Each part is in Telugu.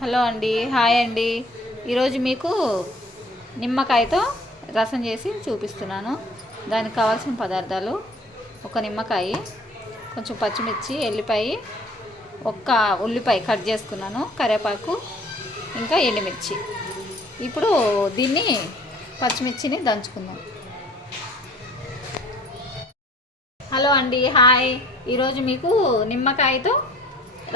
హలో అండి, హాయ్ అండి. ఈరోజు మీకు నిమ్మకాయతో రసం చేసి చూపిస్తున్నాను. దానికి కావాల్సిన పదార్థాలు: ఒక నిమ్మకాయ, కొంచెం పచ్చిమిర్చి, ఎల్లిపాయ, ఒక్క ఉల్లిపాయ కట్ చేసుకున్నాను, కరివేపాకు, ఇంకా ఎండుమిర్చి. ఇప్పుడు దీన్ని పచ్చిమిర్చిని దంచుకుందాం. హలో అండి, హాయ్. ఈరోజు మీకు నిమ్మకాయతో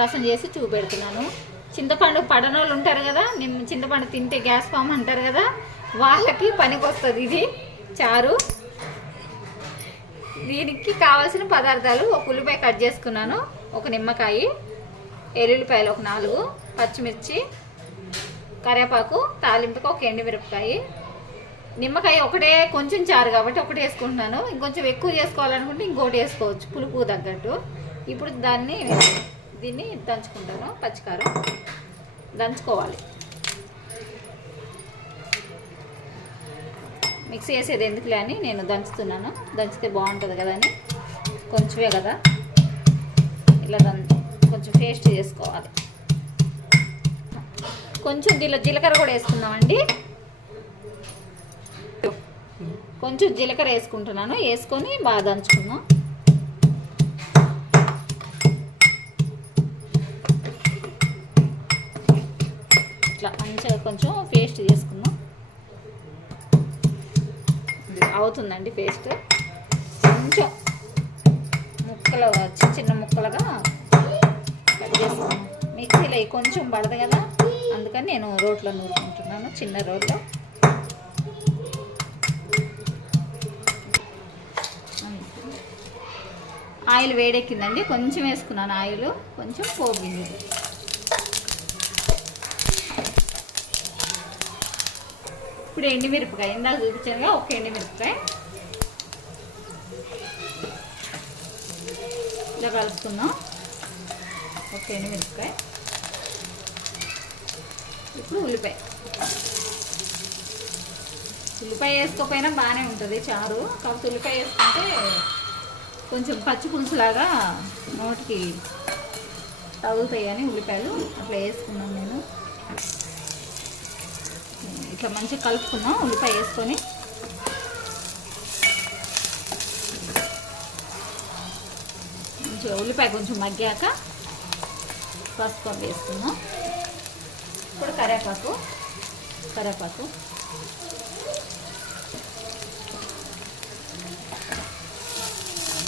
రసం చేసి చూపెడుతున్నాను. చింతపండు పడనోళ్ళు ఉంటారు కదా, చింతపండు తింటే గ్యాస్ ఫామ్ అంటారు కదా, వాళ్ళకి పనికి వస్తుంది ఇది చారు. దీనికి కావాల్సిన పదార్థాలు: ఒక ఉల్లిపాయ కట్ చేసుకున్నాను, ఒక నిమ్మకాయ, ఎల్లుల్లిపాయలు ఒక 4, పచ్చిమిర్చి, కరివేపాకు, తాలింపుకి ఒక ఎండుమిరపకాయ. నిమ్మకాయ ఒకటే కొంచెం చారు కాబట్టి ఒకటి వేసుకుంటున్నాను. ఇంకొంచెం ఎక్కువ చేసుకోవాలనుకుంటే ఇంకోటి వేసుకోవచ్చు, పులుపు తగ్గట్టు. ఇప్పుడు దీన్ని దంచుకుంటాను. పచ్చికారం దంచుకోవాలి. మిక్సీ వేసేది ఎందుకులే అని నేను దంచుతున్నాను. దంచితే బాగుంటుంది కదా అని, కొంచెమే కదా, ఇలా కొంచెం పేస్ట్ చేసుకోవాలి. కొంచెం దీనిలో జీలకర్ర కూడా వేసుకుందామండి. కొంచెం జీలకర్ర వేసుకుంటున్నాను. వేసుకొని బాగా దంచుకుందాం. ఇట్లా మంచిగా కొంచెం పేస్ట్ చేసుకుందాం. అవుతుందండి పేస్ట్. కొంచెం ముక్కలు చిన్న ముక్కలుగా కట్ చేసుకున్నాం. మిక్సీలో కొంచెం పడదు కదా, అందుకని నేను రోట్లో నూరుకుంటున్నాను, చిన్న రోట్లో. ఆయిల్ వేడెక్కిందండి, కొంచెం వేసుకున్నాను ఆయిల్, కొంచెం పోపు గింజలు. ఇప్పుడు ఎండుమిరపకాయ, ఇందాక చూపించానుగా ఒక ఎండుమిరపకాయ, ఇలా కలుపుకుందాం. ఒక ఎండుమిరపకాయ. ఇప్పుడు ఉల్లిపాయ వేసుకోకపోయినా బాగానే ఉంటుంది చారు, కాకపోతే ఉల్లిపాయ వేసుకుంటే కొంచెం పచ్చి పులుసులాగా నోటికి తగులుతాయని ఉల్లిపాయలు అట్లా వేసుకున్నాను నేను. ఇట్లా మంచిగా కలుపుకున్నాం. ఉల్లిపాయ వేసుకొని మంచిగా ఉల్లిపాయ కొంచెం మగ్గాక పసుపు వేసుకున్నాం. ఇప్పుడు కరివేపాకు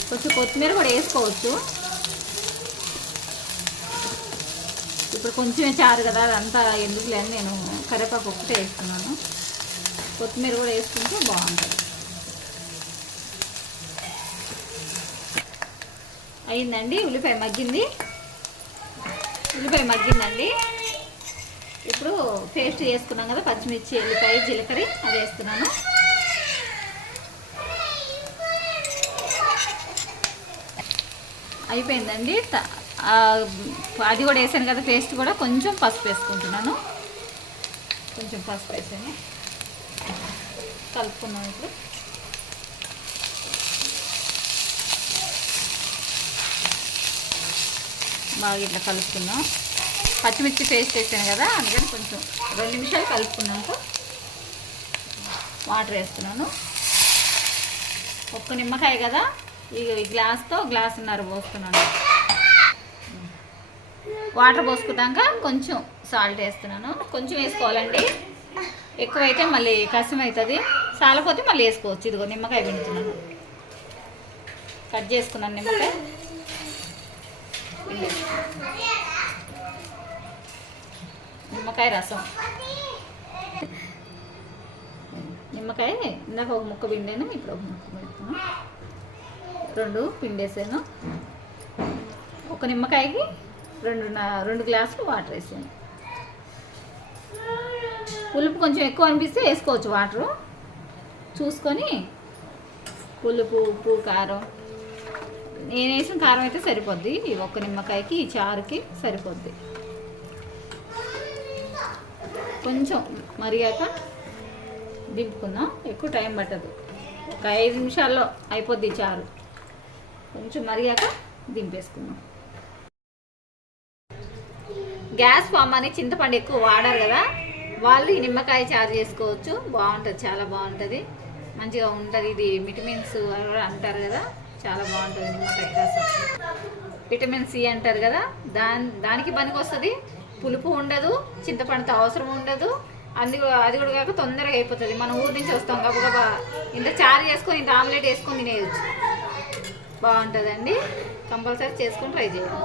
కొంచెం కొత్తిమీర కూడా వేసుకోవచ్చు. ఇప్పుడు కొంచెమే చారు కదా, అదంతా ఎందుకులే అని నేను కరివేపాకు ఒకటే వేస్తున్నాను. కొత్తిమీర కూడా వేసుకుంటే బాగుంటుంది. అయిందండి, ఉల్లిపాయ మగ్గిందండి. ఇప్పుడు పేస్ట్ చేసుకున్నాం కదా, పచ్చిమిర్చి, ఎల్లిపాయ, జీలకర్ర, అది వేస్తున్నాను. అయిపోయిందండి. అది కూడా వేసాను కదా పేస్ట్ కూడా. కొంచెం పసుపు వేసుకుంటున్నాను. కొంచెం పసుపు వేసాను, కలుపుకున్నాను. ఇప్పుడు బాగా ఇట్లా కలుపుకున్నాం. పచ్చిమిర్చి పేస్ట్ వేసాను కదా, అందుకని కొంచెం 2 నిమిషాలు కలుపుకున్నాక వాటర్ వేస్తున్నాను. ఒక్క నిమ్మకాయ కదా, ఈ గ్లాస్తో గ్లాసున్నర పోస్తున్నాను. వాటర్ పోసుకున్నాక కొంచెం సాల్ట్ వేస్తున్నాను. కొంచెం వేసుకోవాలండి, ఎక్కువైతే మళ్ళీ కష్టం అవుతుంది. సాలపోతే మళ్ళీ వేసుకోవచ్చు. ఇదిగో నిమ్మకాయ పిండుతున్నాను, కట్ చేసుకున్నాను నిమ్మకాయ. నిమ్మకాయ రసం, నిమ్మకాయ ఇందాక ఒక ముక్క పిండాను, ఇప్పుడు ఒక ముక్క పెడుతున్నాను. 2 పిండేసాను. ఒక నిమ్మకాయకి 2 గ్లాసులు వాటర్ వేసాను. పులుపు కొంచెం ఎక్కువ అనిపిస్తే వేసుకోవచ్చు వాటరు చూసుకొని. పులుపు, ఉప్పు, కారం, నేను వేసిన కారం అయితే సరిపోద్ది. ఈ ఒక్క నిమ్మకాయకి, ఈ చారుకి సరిపోద్ది. కొంచెం మరిగాక దింపుకుందాం. ఎక్కువ టైం పట్టదు, ఒక 5 నిమిషాల్లో అయిపోద్ది చారు. కొంచెం మరిగాక దింపేసుకుందాం. గ్యాస్ ఫామ్ అని చింతపండు ఎక్కువ వాడారు కదా, వాళ్ళు ఈ నిమ్మకాయ చారు చేసుకోవచ్చు. బాగుంటుంది, చాలా బాగుంటుంది, మంచిగా ఉంటుంది. ఇది విటమిన్స్ అంటారు కదా, చాలా బాగుంటుంది నిమ్మకాయ రసం. విటమిన్ సి అంటారు కదా, దానికి పనికి వస్తుంది. పులుపు ఉండదు, చింతపండుతో అవసరం ఉండదు. అది కూడా కాక తొందరగా అయిపోతుంది. మనం ఊరి నుంచి వస్తాం గబగబా ఇంత చారు చేసుకొని ఇంత ఆమ్లెట్ వేసుకొని తినేయచ్చు. బాగుంటుందండి, కంపల్సరీ చేసుకొని ట్రై చేయండి.